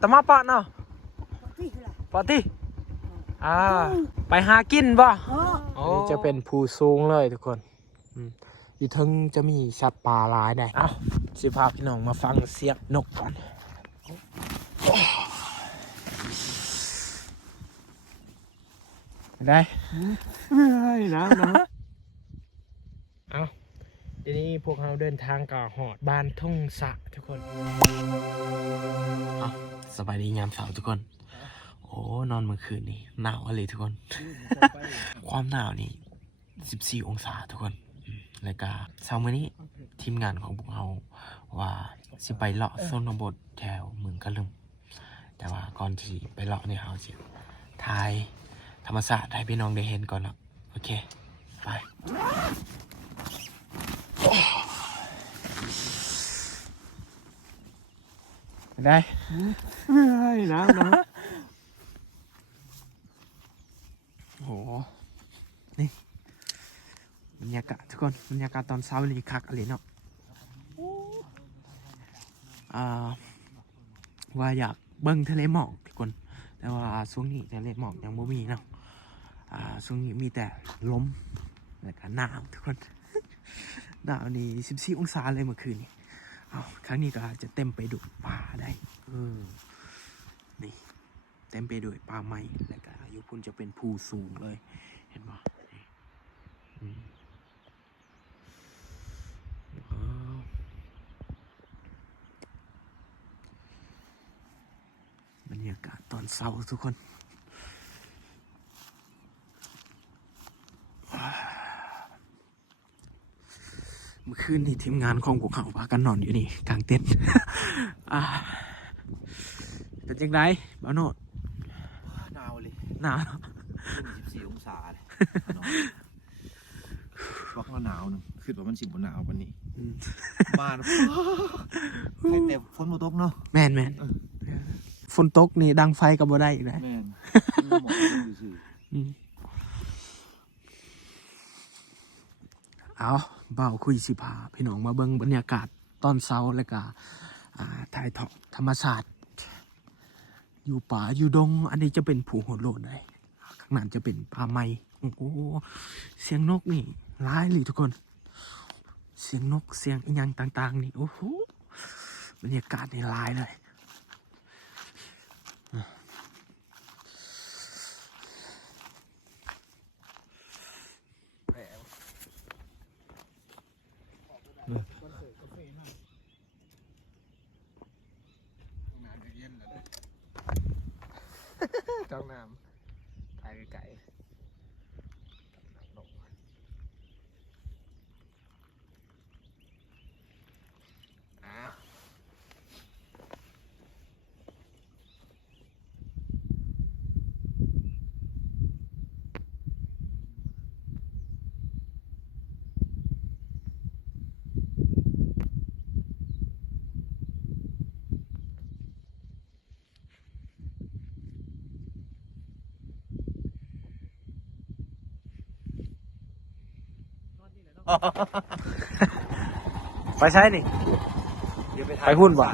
ตะมาปะเนาะปะติไปหากินบ่นี่จะเป็นภูสูงเลยทุกคนอยู่ทึงจะมีสัตว์ป่าหลายได้สิพาพี่น้องมาฟังเสียงนกก่อนได้น้ำทีนี้พวกเราเดินทางกับหอดบ้านทุ่งสะทุกคนสบายดียามเสาร์ทุกคนโอ้นอนเมื่อคืนนี่หนาวอะไรทุกคน ความหนาวนี่14 องศาทุกคนแล้วก็เช้ามื้อนี้ทีมงานของพวกเราว่าสิไปเลาะชนบทแถวเมืองกะลึงแต่ว่าก่อนที่ไปเลาะเนี่ยเราสิถ่ายธรรมศาสตร์ให้พี่น้องได้เห็นก่อนเนาะโอเคไปได้น้ำโอ้นี่บรรยากาศทุกคนบรรยากาศตอนเช้านี่คักอะไรเนาะว่าอยากเบิ่งทะเลหมอกทุกคนแต่ว่าช่วงนี้ทะเลหมอกยังไม่มีเนาะช่วงนี้มีแต่ลมแล้วก็หนาวทุกคนหนาวนี่14 องศาเลยเมื่อคืนนี้ครั้งนี้ก็จะเต็มไปด้วยป่าได้นี่เต็มไปด้วยป่าไม้แล้วก็อยู่พุ่นจะเป็นภูสูงเลยเห็นป่ะบรรยากาศตอนเช้าทุกคนเมื่อคืนนี่ทีมงานของพวกเขาพากันนอนอยู่นี่กลางเต็นท์เป็นจังไดบ้านโนดหนาวเลยหนาว14 องศาเลยบอกว่าหนาวนึงคือว่ามันสิบหนาววันนี้มาใครแต่ฝนมาตกเนาะแมนฝนตกนี่ดังไฟกับบ่ได้อีกนะแมนเบาคุยสิพาพี่น้องมาเบิ่งบรรยากาศตอนเช้าแล้วก็ถ่ายทอดธรรมชาติอยู่ป่าอยู่ดงอันนี้จะเป็นภูหัวโลนเลยข้างนั้นจะเป็นป่าไม้โอ้โหเสียงนกนี่ร้ายเลยทุกคนเสียงนกเสียงอีหยังต่างๆนี่โอ้โหบรรยากาศนี่ร้ายเลยจ้องน้ำถ่ายไกลไปใช้นี่ไปหุ้นบ่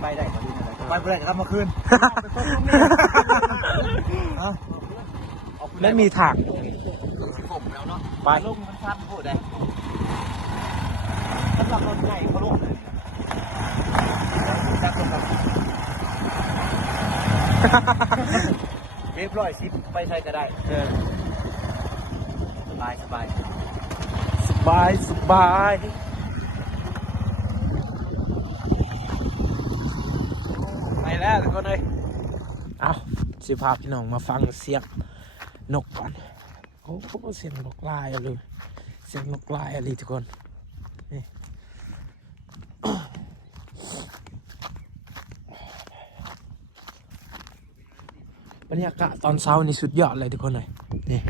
ไปได้ก็ดีนะไปได้ครับเมื่อคืนไม่มีถังผมแล้วเนาะไปลงมันชันพูดได้สำหรับรถใหญ่เขาลงเลยจับตรงกันเรียบร้อยสิไปใช้ก็ได้สบายไปแล้วทุกคนเลยสิพาพี่น้องมาฟังเสียงนกก่อนโอ้เสียงนกลายเลยเสียงนกลายอะไรทุกคนนี่บรรยากาศตอนเช้านี่สุดยอดเลยทุกคนเลยนี่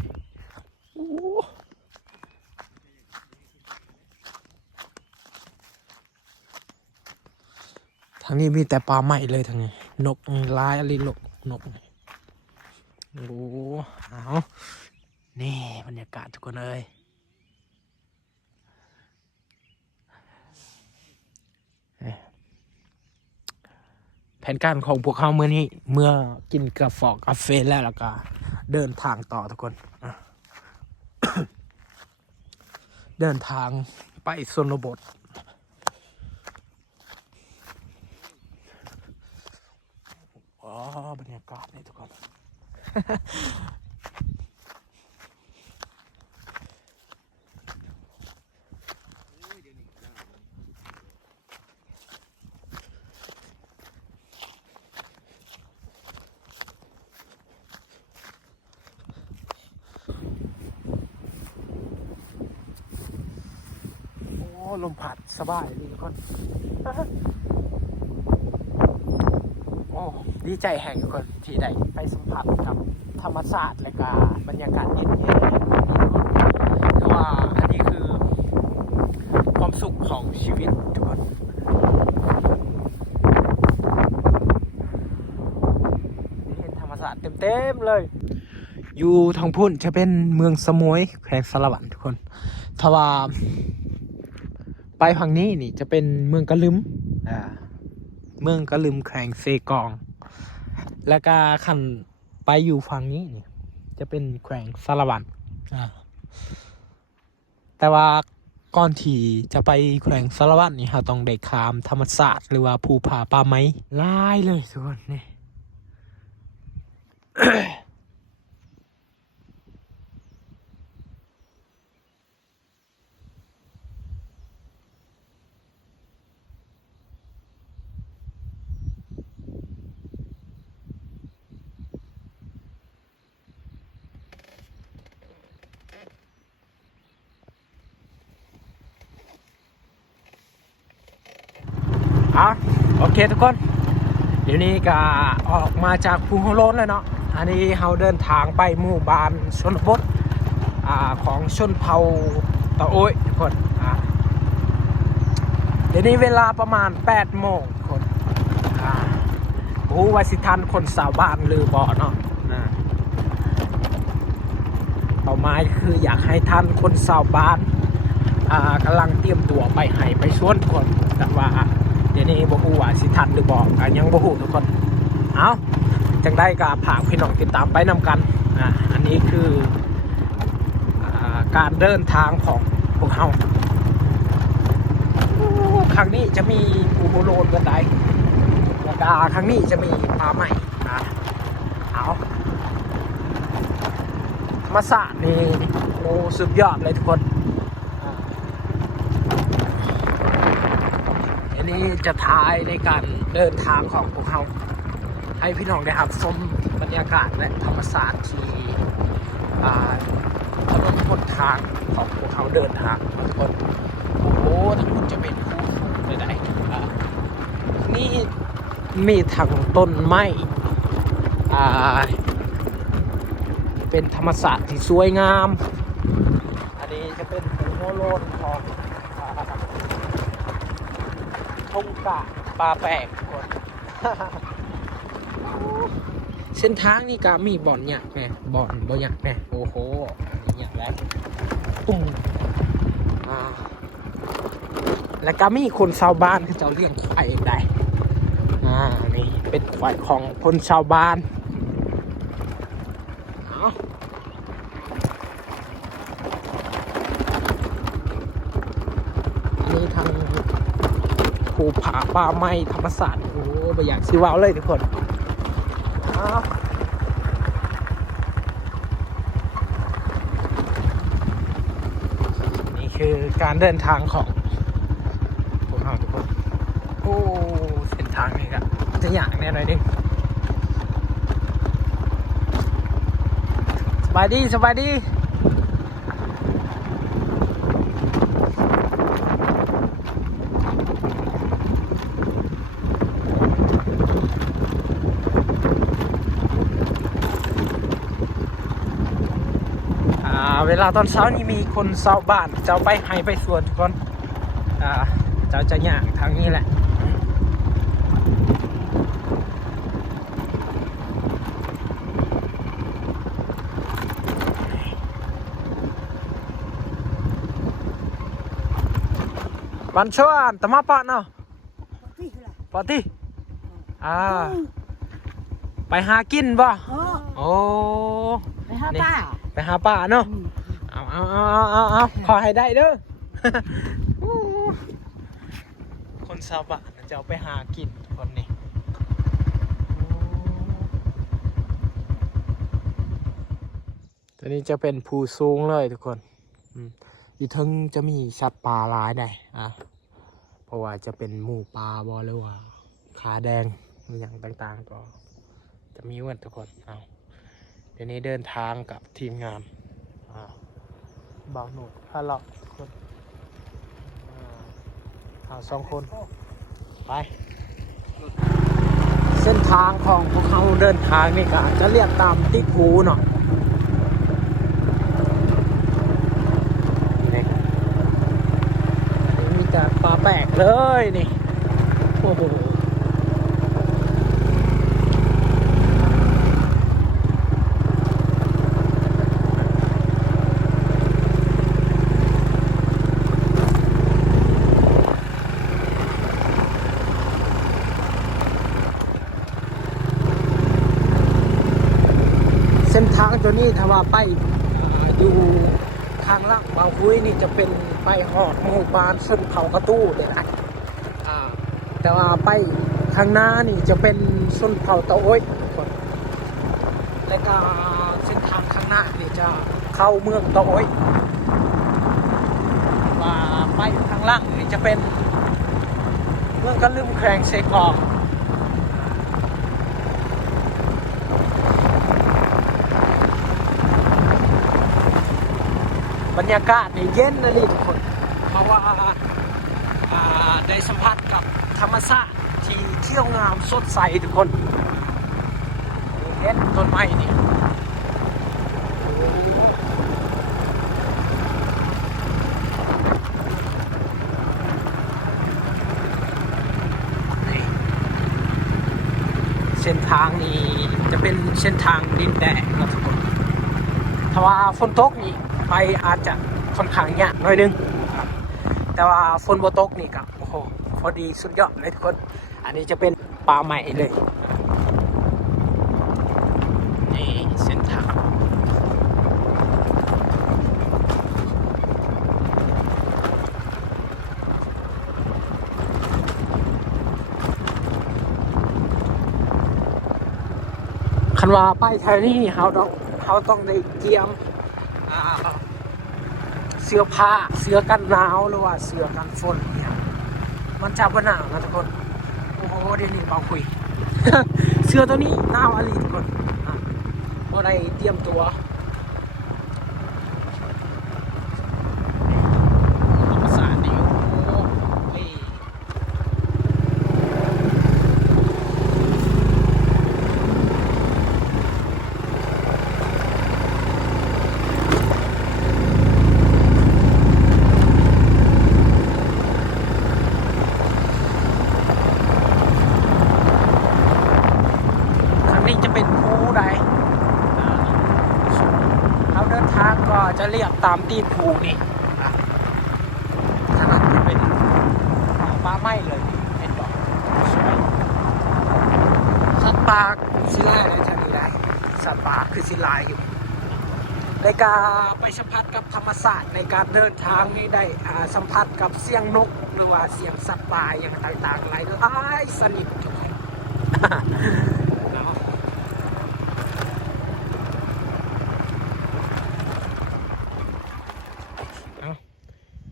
ทางนี้มีแต่ปลาไหม้เลยทางนี้นกลายอะไรนกโอ้นี่บรรยากาศทุกคนเลย แผนการของพวกเขาเมื่อนี้เมื่อกินกาแฟแล้วก็เดินทางต่อทุกคน เดินทางไปชนบทอ๋อบรรยากาศนี่ทุกคน โอ้ลมพัดสบายดีทุกคน โอ้ดีใจแห่งทุกคนที่ได้ไปสัมผัสกับธรรมชาติและก็บรรยากาศเย็นๆแบบนี้ทุกคนคือว่าอันนี้คือความสุขของชีวิตทุกคนได้เห็นธรรมชาติเต็มๆเลย อยู่ทางพุ่นจะเป็นเมืองสมุยแขวงสารวันทุกคนถ้าว่าไปฝั่งนี้นี่จะเป็นเมืองกะลึมเมืองกะลึมแขวงเซกอง แล้วก็ขันไปอยู่ฝั่งนี้นี่จะเป็นแขวงสารวันแต่ว่าก่อนที่จะไปแขวงสารวันนี่เราต้องได้ข้ามธรรมศาสตร์หรือว่าภูผาป่าไม้หลายเลยทุกคนนี่ โอเคทุกคนเดี๋ยวนี้ก็ออกมาจากภูหัวโล้นเลยเนาะอันนี้เราเดินทางไปหมู่บ้านชนบทของชนเผ่าตะโอ้ยทุกคนเดี๋ยวนี้เวลาประมาณ8 โมงทุกคนโอ้วาสิทันคนสาวบ้านหรือบ่เนาะเป้าหมายคืออยากให้ท่านคนสาวบ้านกำลังเตรียมตัวไปให้ไปชวนคนแต่ว่าเดี๋ยวนี้บ่ฮู้ว่าสิทันหรือบ่ยังบ่ฮู้ทุกคนเอาจังได้ก็ฝากพี่น้องติดตามไปนำกันอันนี้คือการเดินทางของพวกเราครั้งนี้จะมีภูโบโลนกันได้แล้วก็ครั้งนี้จะมีป่าใหม่เอาธรรมศาสตร์นี่โอ้สุดยอดเลยทุกคนอันนี้จะท้ายในการเดินทางของพวกเราให้พี่น้องได้รับชมบรรยากาศและธรรมศาสตร์ที่ถนนบนทางของพวกเขาเดินทางทุกคนโอ้โหทั้งหมดจะเป็นภูเขาใดๆนี่มีทั้งต้นไม้เป็นธรรมศาสตร์ที่สวยงามอันนี้จะเป็นภูโมโลนของทงกะปลาแปลกก่อน เส้นทางนี่ก็มีบ่อนหยักแม่บ่อนบ่หยักแม่โอ้โหหยักแล้วตุ่มแล้วก็มีคนชาวบ้านที่จะเลี้ยงควายเองได้นี่เป็นควายของคนชาวบ้านนี่ทางภูผาป่าไม้ธรรมศาสตร์โอ้ไม่อยากซื้อว้าวเลยทุกคนนี่คือการเดินทางของพวกเราทุกคนโอ้เส้นทางนี่ครับจะอยากแน่หน่อยดิสบายดีสบายดีเวลาตอนเช้านี่มีคนชาวบ้านเจ้าไปให้ไปสวนทุกคนเจ้าจะย่างทางนี้แหละวันชวนตะมาปะเนาะปะที่ ไปหากินบ่ โอ้ ไปหาป้า ไปหาป่าเนาะเอาขอให้ได้เด้อ คนชาวบ้านจะเอาไปหากินคนนี้ตัวนี้จะเป็นภูสูงเลยทุกคนอีกทั้งจะมีสัตว์ป่าหลายได้เพราะว่าจะเป็นหมูป่าบอหรือว่าขาแดงอย่างต่างๆก็จะมีวันทุกคนเดี๋ยวนี้เดินทางกับทีมงานบ่าวหนุ่มพาเราทุกคนสองคนไปเส้นทางของพวกเขาเดินทางนี่ก็จะเรียกตามติดหูเนาะมีแต่ปลาแปลกเลยนี่โอ้โหเส้นทางตัวนี้ถ้าว่าไปอยู่ทางล่างบางคุยนี่จะเป็นไปหอดหมู่บ้านชนเขากระตู้เลยนะแต่ว่าไปทางหน้านี่จะเป็นชนเผ่าตะโอ้ยและก็เส้นทางข้างหน้านี่จะเข้าเมืองตะโอ้ยว่าไปทางล่างนี่จะเป็นเมืองกระลืมแขวงเซกองบรรยากาศนี่เย็นนะนี่ทุกคนเพราะว่าได้สัมผัสกับธรรมชาติที่เที่ยวงามสดใสทุกคนเห็นต้นไม้นี่เส้นทางนี้จะเป็นเส้นทางดินแดงนะทุกคนถ้าว่าฝนตกนี่ไปอาจจะค่อนข้างยากหน่อยนึงแต่ว่าฝนบ่ตกนี่ก็โอ้โหพอดีสุดยอดเลยทุกคนอันนี้จะเป็นป่าใหม่เลยนี่เส้นทางคันว่าไปแถวนี้เขาต้องได้เตรียมเสื้อผ้าเสื้อกันหนาวหรือว่าเสื้อกันฝนเนี่ยมันจะบ่หนาวนะทุกคนโอ้โหเดี๋ยวนี้เบาคุย เสื้อตัวนี้หนาวอะไรทุกคนบ่ได้เตรียมตัวภาษาดีโอ้ยจะเป็นภูใดเราเดินทางก็จะเรียกตามตีนภูนี่ขนาดเป็นป่าไม้เลยเป็นดอกสวยสัตว์ป่าสิลายอะไรจะมีได้สัตว์ป่าคือสิลายอยู่ในการไปสัมผัสกับธรรมศาสตร์ในการเดินทางนี้ได้สัมผัสกับเสียงนกหรือว่าเสียงสัตว์ป่าอย่างต่างๆหลายสนิททุกคน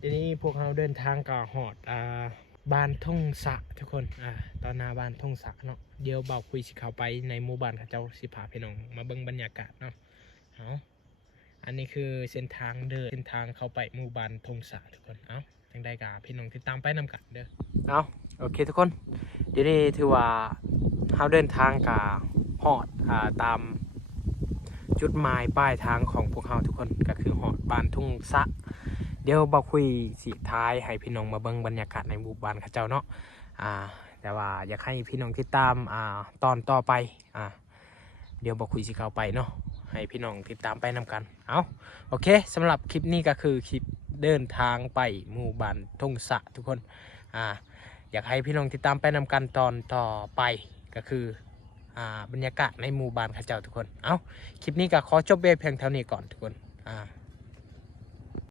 ทีนี้พวกเราเดินทางกับหอดบ้านทุ่งสะทุกคนตอนหน้าบ้านทุ่งสะเนาะเดี๋ยวเบาคุยสิเขาไปในหมู่บ้านเขาเจ้าสิพาพี่น้องมาเบิ่งบรรยากาศเนาะอันนี้คือเส้นทางเดินเส้นทางเข้าไปหมู่บ้านทุ่งสะทุกคนจังได้กับพี่น้องติดตามไปนำกันเด้อโอเคทุกคนเดี๋ยวนี้ถือว่าเราเดินทางกับหอดตามจุดหมายป้ายทางของพวกเราทุกคนก็คือหอดบ้านทุ่งสะเดี๋ยวบอกคุยสิท้ายให้พี่น้องมาเบิ่งบรรยากาศในหมู่บ้านเขาเจ้าเนาะแต่ว่าอยากให้พี่น้องติดตามตอนต่อไปเดี๋ยวบอกคุยสิเข้าไปเนาะให้พี่น้องติดตามไปนำกันโอเคสำหรับคลิปนี้ก็คือคลิปเดินทางไปหมู่บ้านทุ่งสะทุกคนอยากให้พี่น้องติดตามไปนำกันตอนต่อไป ก็คือบรรยากาศในหมู่บ้านเข้าเจ้าทุกคน เอาคลิปนี้ก็ขอจบเพียงเท่านี้ก่อนทุกคน